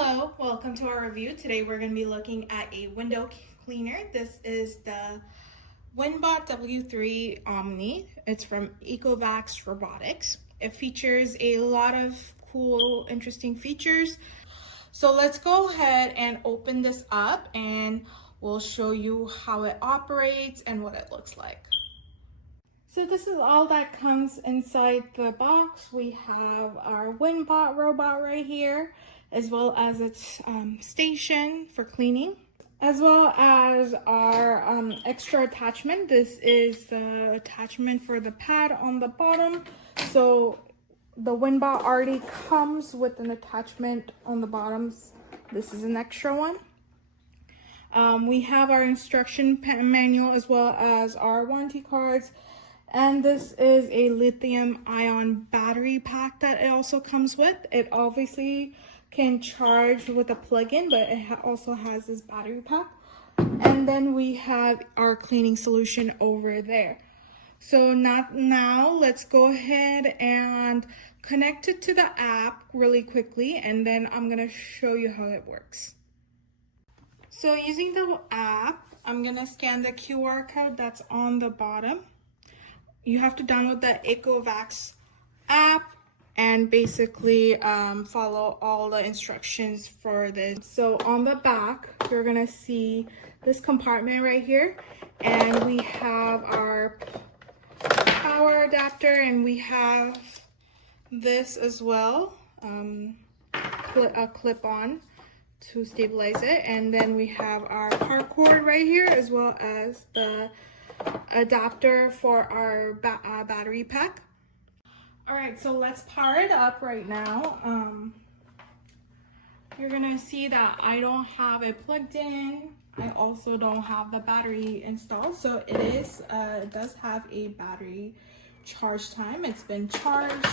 Hello, welcome to our review. Today we're going to be looking at a window cleaner. This is the WINBOT W3 Omni. It's from ECOVACS Robotics. It features a lot of cool, interesting features. So let's go ahead and open this up and we'll show you how it operates and what it looks like. So this is all that comes inside the box. We have our WINBOT robot right here, as well as its station for cleaning, as well as our extra attachment. This is the attachment for the pad on the bottom. So the WINBOT already comes with an attachment on the bottoms. This is an extra one. We have our instruction manual as well as our warranty cards. And this is a lithium ion battery pack that it also comes with. It obviously can charge with a plug-in, but it also has this battery pack. And then we have our cleaning solution over there. So now let's go ahead and connect it to the app really quickly, and then I'm gonna show you how it works. So using the app, I'm gonna scan the QR code that's on the bottom. You have to download the ECOVACS app and basically follow all the instructions for this. So on the back, you're gonna see this compartment right here, and we have our power adapter, and we have this as well, a clip-on to stabilize it, and then we have our power cord right here, as well as the adapter for our battery pack. All right, so let's power it up right now. You're gonna see that I don't have it plugged in. I also don't have the battery installed, so it does have a battery charge time. It's been charged,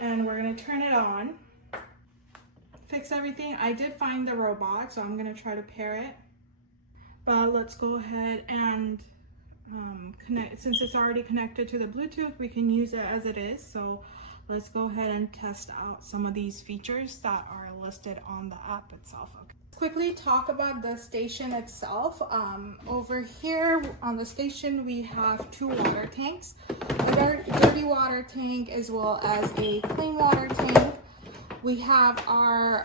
and we're gonna turn it on. Fix everything. I did find the robot, so I'm gonna try to pair it. But let's go ahead and connect. Since it's already connected to the Bluetooth, we can use it as it is. So let's go ahead and test out some of these features that are listed on the app itself. Okay. Let's quickly talk about the station itself. Over here on the station, we have two water tanks, a dirty water tank as well as a clean water tank. We have our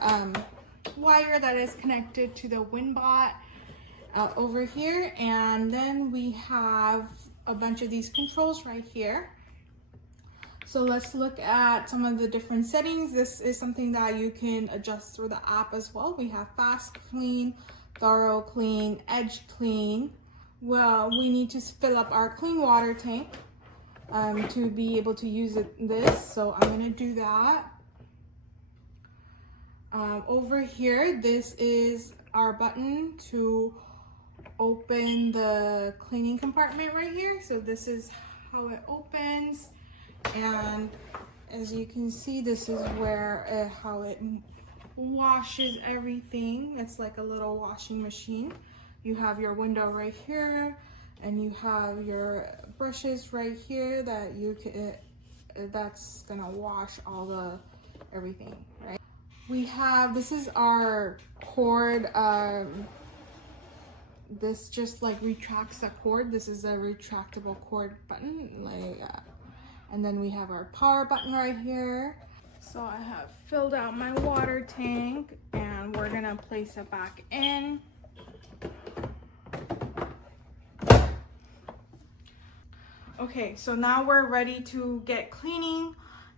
wire that is connected to the WINBOT over here, and then we have a bunch of these controls right here. So let's look at some of the different settings. This is something that you can adjust through the app as well. We have fast clean, thorough clean, edge clean. Well, we need to fill up our clean water tank to be able to use this, so I'm gonna do that. Over here, this is our button to open the cleaning compartment right here. So this is how it opens, and as you can see, this is where how it washes everything. It's like a little washing machine. You have your window right here, and you have your brushes right here that you can that's gonna wash all the everything, right? We have, this is our cord. This just like retracts the cord. This is a retractable cord button, and then we have our power button right here. So I have filled out my water tank, and we're gonna place it back in. Okay, so now we're ready to get cleaning,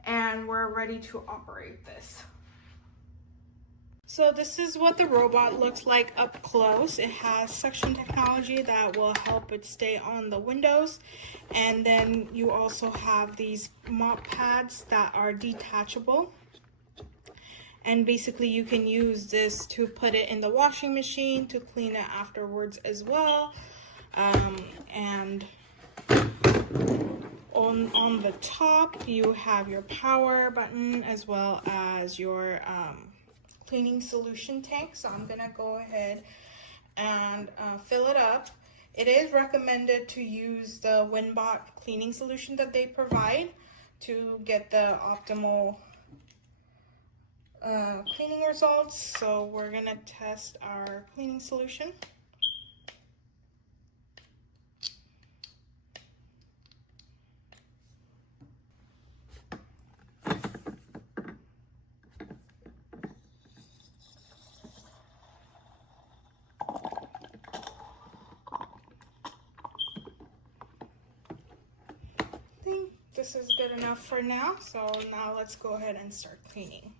and we're ready to operate this. So this is what the robot looks like up close. It has suction technology that will help it stay on the windows. And then you also have these mop pads that are detachable. And basically you can use this to put it in the washing machine to clean it afterwards as well. And on the top you have your power button as well as your cleaning solution tank. So I'm gonna go ahead and fill it up. It is recommended to use the WINBOT cleaning solution that they provide to get the optimal cleaning results. So we're gonna test our cleaning solution. This is good enough for now, so now let's go ahead and start cleaning.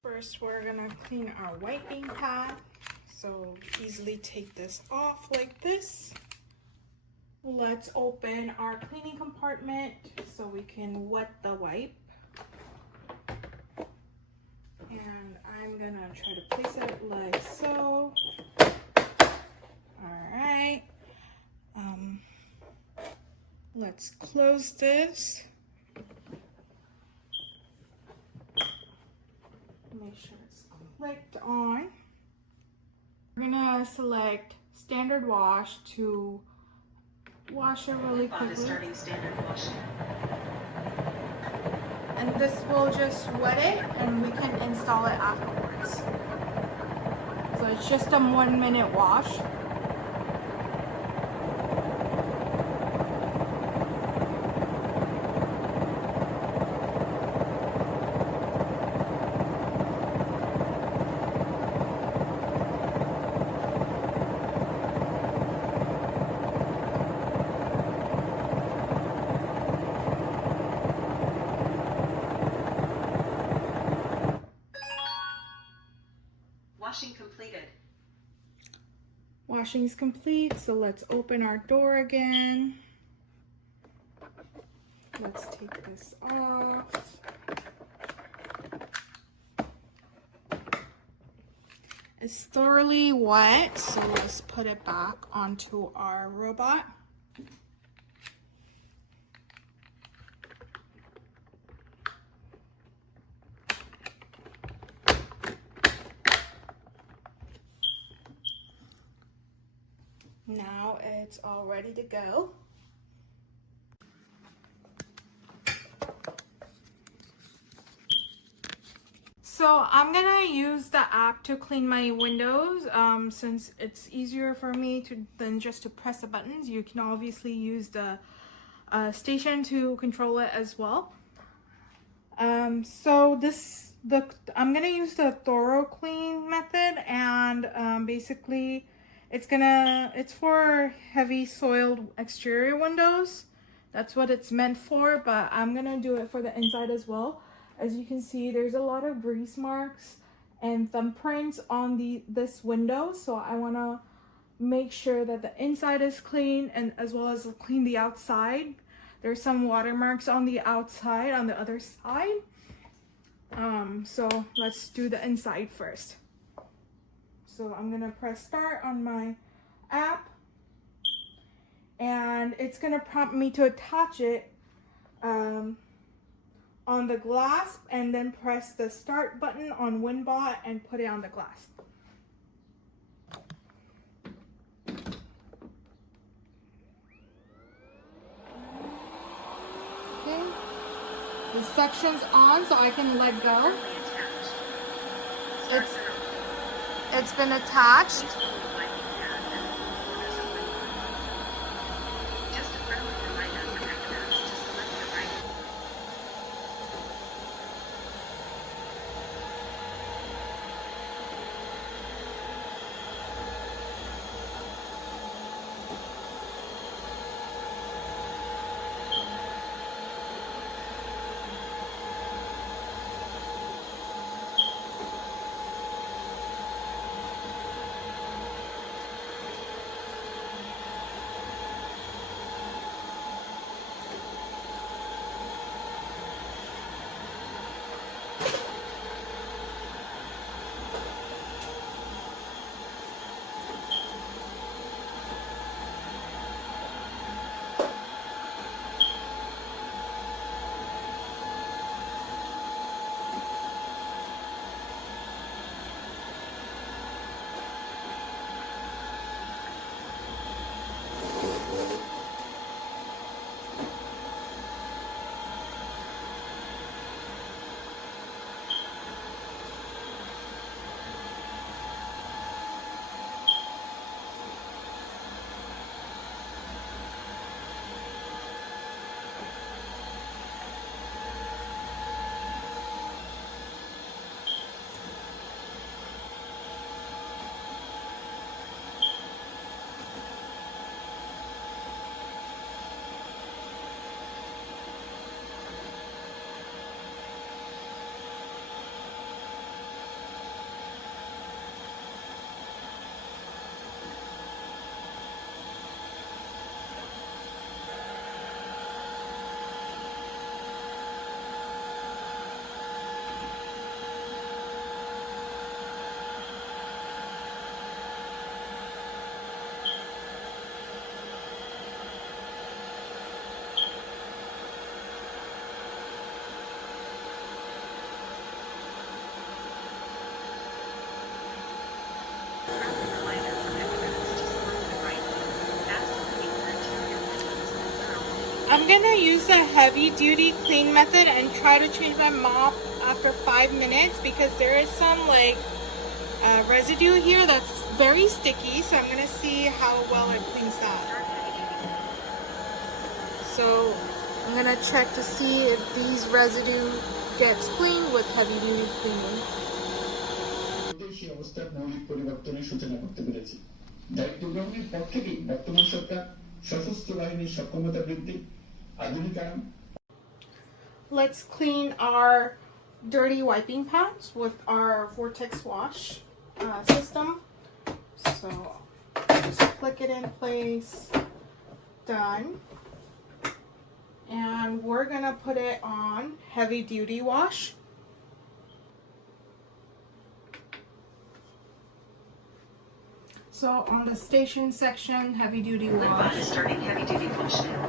First, we're gonna clean our wiping pad. So easily take this off like this. Let's open our cleaning compartment so we can wet the wipe. And I'm gonna try to place it like so. All right. Let's close this. Make sure it's clicked on. We're gonna select standard wash to wash it really quickly. Starting standard wash. And this will just wet it and we can install it afterwards. So it's just a 1 minute wash. Washing completed. Washing is complete, so let's open our door again. Let's take this off. It's thoroughly wet, so let's put it back onto our robot. Now it's all ready to go. So I'm gonna use the app to clean my windows since it's easier for me than just to press the buttons. You can obviously use the station to control it as well. I'm gonna use the thorough clean method, and basically it's for heavy soiled exterior windows. That's what it's meant for, but I'm gonna do it for the inside as well. As you can see, there's a lot of grease marks and thumbprints on this window, so I want to make sure that the inside is clean and as well as clean the outside. There's some watermarks on the outside on the other side. So let's do the inside first. So I'm gonna press start on my app, and it's gonna prompt me to attach it on the glass, and then press the start button on WinBot and put it on the glass. Okay, the suction's on, so I can let go. It's been attached. Friendly reminder from ECOVACS to select the right one. Fast cleaning for interior windows and thorough. I'm gonna use the heavy duty clean method and try to change my mop after 5 minutes because there is some like residue here that's very sticky, so I'm gonna see how well it cleans that. Start heavy duty. So I'm gonna check to see if these residue gets cleaned with heavy duty cleaning. সেই অবস্থার মৌলিক পরিবর্তনের সূচনা করতে পেরেছি। দায়িত্ব গ্রহণের পর থেকেই বর্তমান সরকার সশস্ত্র বাহিনীর সক্ষমতা বৃদ্ধি, আধুনিকায়ন। Let's clean our dirty wiping pads with our vortex wash system. So just click it in place. Done. And we're gonna put it on heavy duty wash. So on the station section, heavy duty WinBot wash. is starting heavy duty wash now.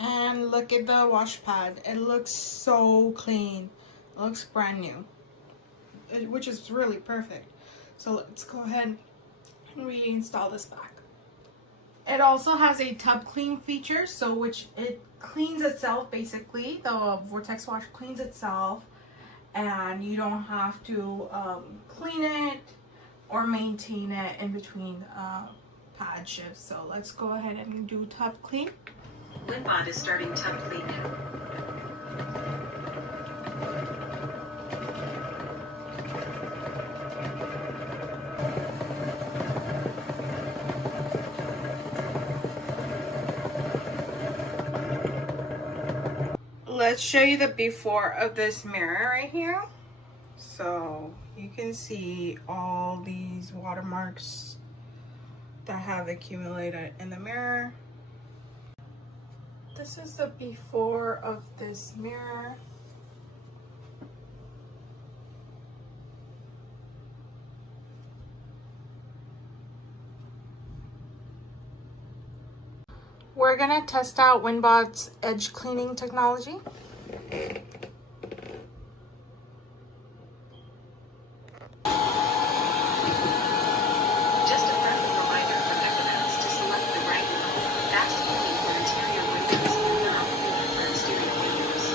And look at the wash pad. It looks so clean. It looks brand new, which is really perfect. So let's go ahead and reinstall this back. It also has a tub clean feature, so which it cleans itself basically. The vortex wash cleans itself, and you don't have to clean it or maintain it in between pad shifts. So let's go ahead and do tub clean. WinBot is starting tub clean now. Let's show you the before of this mirror right here. So you can see all these watermarks that have accumulated in the mirror. This is the before of this mirror. We're gonna test out WinBot's edge cleaning technology. Just a friendly reminder from ECOVACS to select the right one. Fast cleaning for interior windows and thorough cleaning for exterior windows.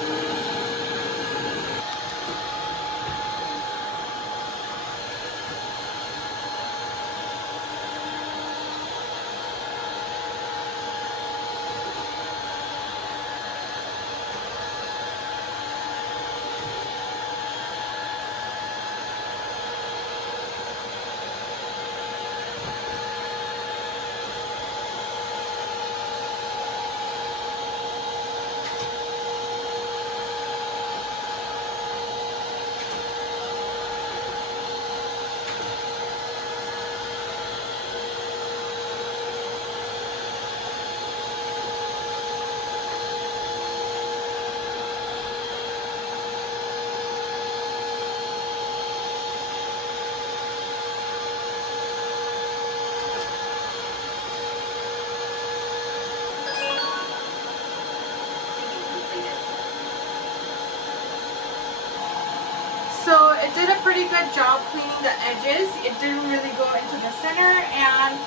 So it did a pretty good job cleaning the edges. It didn't really go into the center, and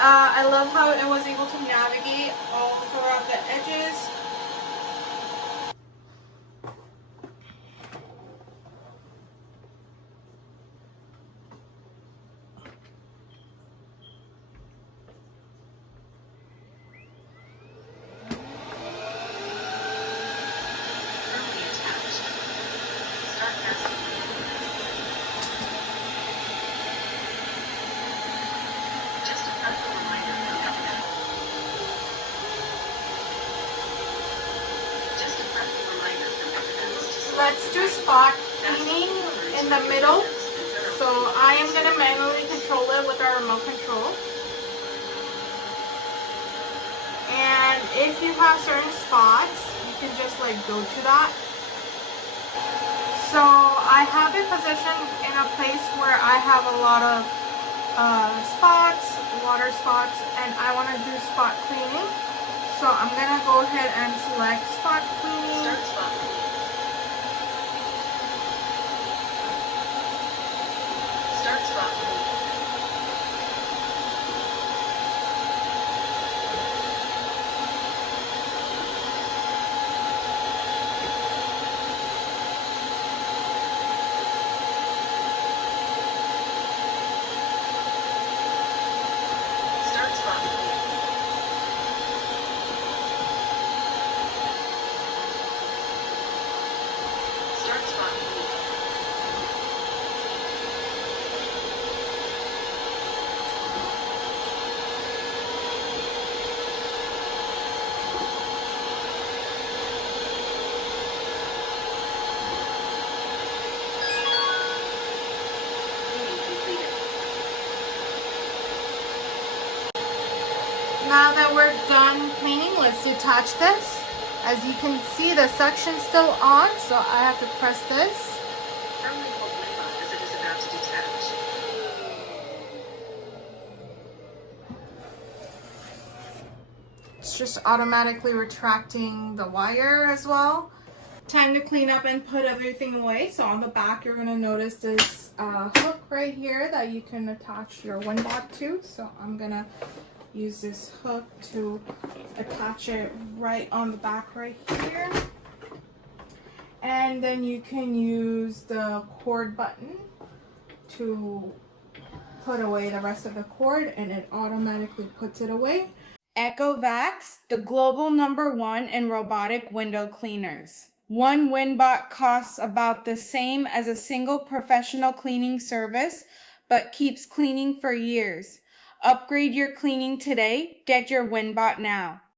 I love how it was able to navigate all throughout the edges. Firmly attached. Start fast cleaning. Just a friendly reminder from ECOVACS. Just a friendly reminder from ECOVACS to select Let's do spot cleaning in the middle. So I am going to manually control it with our remote control. And if you have certain spots, you can just like go to that. So I have it positioned in a place where I have a lot of spots, water spots, and I want to do spot cleaning. So I'm gonna go ahead and select spot cleaning. Start spot cleaning. Start spot cleaning. Start spot cleaning. Start spot cleaning. Cleaning completed. Now that we're done cleaning, let's detach this. As you can see, the suction's still on, so I have to press this. Firmly hold WinBot as it is about to detach. It's just automatically retracting the wire as well. Time to clean up and put everything away. So on the back, you're gonna notice this hook right here that you can attach your WinBot to. So I'm gonna use this hook to attach it right on the back right here. And then you can use the cord button to put away the rest of the cord, and it automatically puts it away. ECOVACS, the global #1 in robotic window cleaners. One WinBot costs about the same as a single professional cleaning service, but keeps cleaning for years. Upgrade your cleaning today. Get your WinBot now.